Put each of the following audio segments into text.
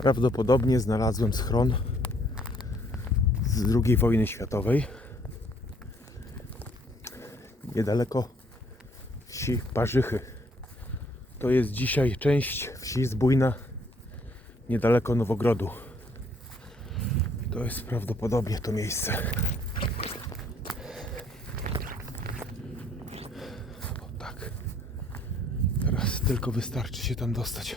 Prawdopodobnie znalazłem schron z II wojny światowej. Niedaleko wsi Parzychy. To jest dzisiaj część wsi Zbójna, niedaleko Nowogrodu. To jest prawdopodobnie to miejsce. O tak. Teraz tylko wystarczy się tam dostać.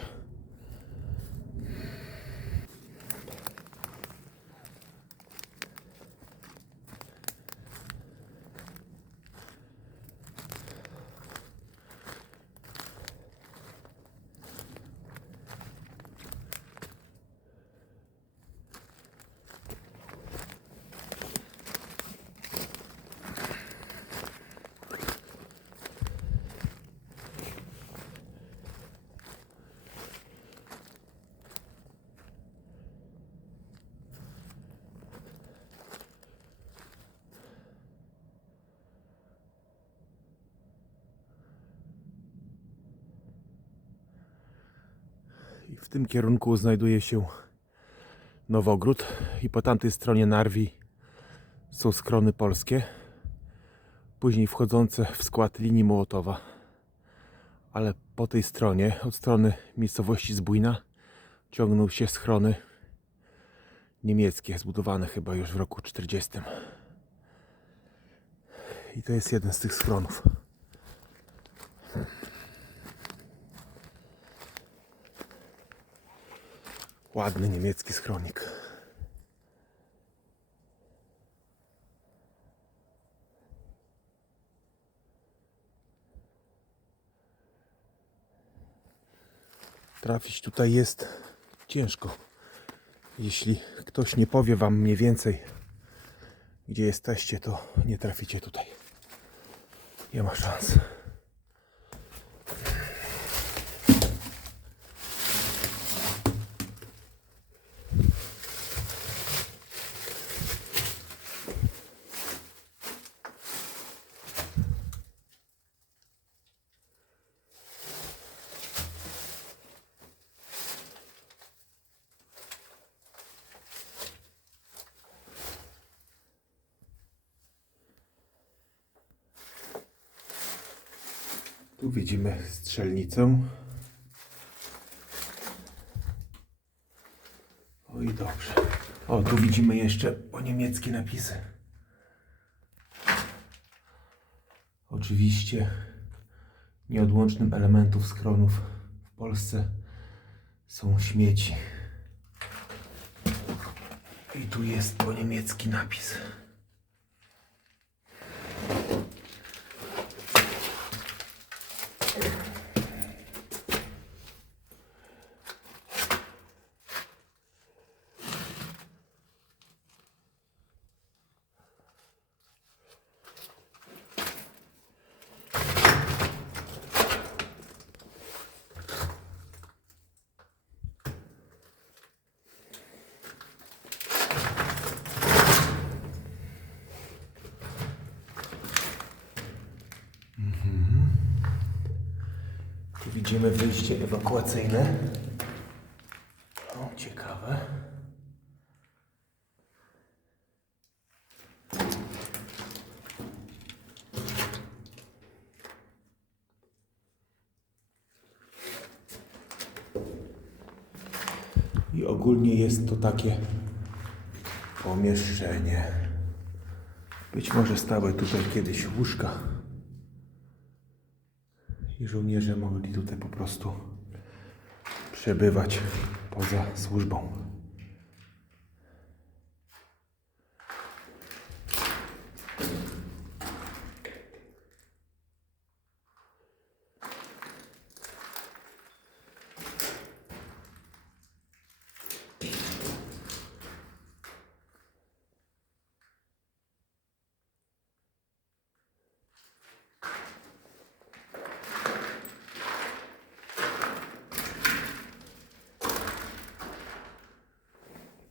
W tym kierunku znajduje się Nowogród i po tamtej stronie Narwi są skrony polskie, później wchodzące w skład linii Mołotowa. Ale po tej stronie, od strony miejscowości Zbójna, ciągną się schrony niemieckie, zbudowane chyba już w roku 40. I to jest jeden z tych schronów. Ładny niemiecki schronik. Trafić tutaj jest ciężko. Jeśli ktoś nie powie Wam mniej więcej, gdzie jesteście, to nie traficie tutaj. Nie ma szans. Tu widzimy strzelnicę. O i dobrze. O, tu widzimy jeszcze po niemieckie napisy. Oczywiście nieodłącznym elementów schronów w Polsce są śmieci. I tu jest po niemiecki napis. Tu widzimy wyjście ewakuacyjne. O, ciekawe. I ogólnie jest to takie pomieszczenie. Być może stały tutaj kiedyś łóżka i żołnierze mogli tutaj po prostu przebywać poza służbą.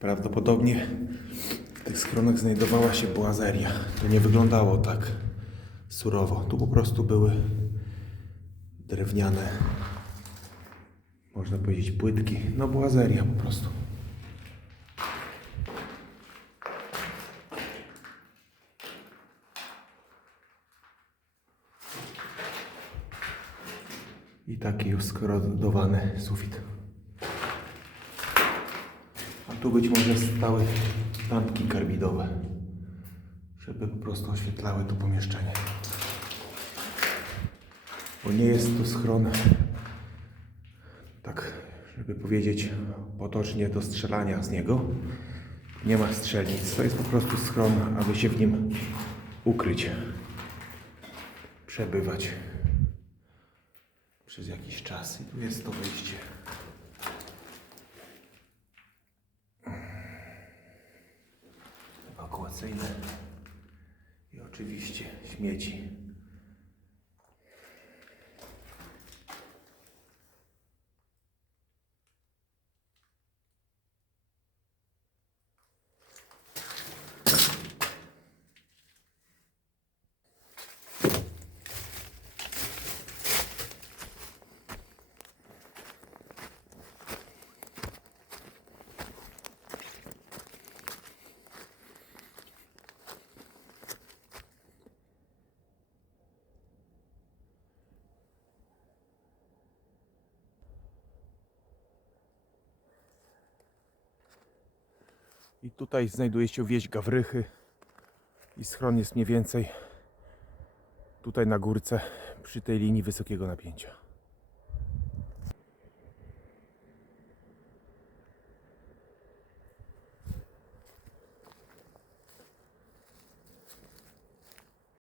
Prawdopodobnie w tych skronach znajdowała się błazeria. To nie wyglądało tak surowo. Tu po prostu były drewniane, można powiedzieć, płytki. No błazeria po prostu. I taki już skorodowany sufit. Tu być może stały lampki karbidowe, żeby po prostu oświetlały to pomieszczenie. Bo nie jest to schron, tak żeby powiedzieć potocznie, do strzelania z niego. Nie ma strzelnic. To jest po prostu schron, aby się w nim ukryć, przebywać przez jakiś czas. I tu jest to wejście. Ewakuacyjne. I oczywiście śmieci. I tutaj znajduje się wieś Gawrychy. I schron jest mniej więcej tutaj na górce przy tej linii wysokiego napięcia.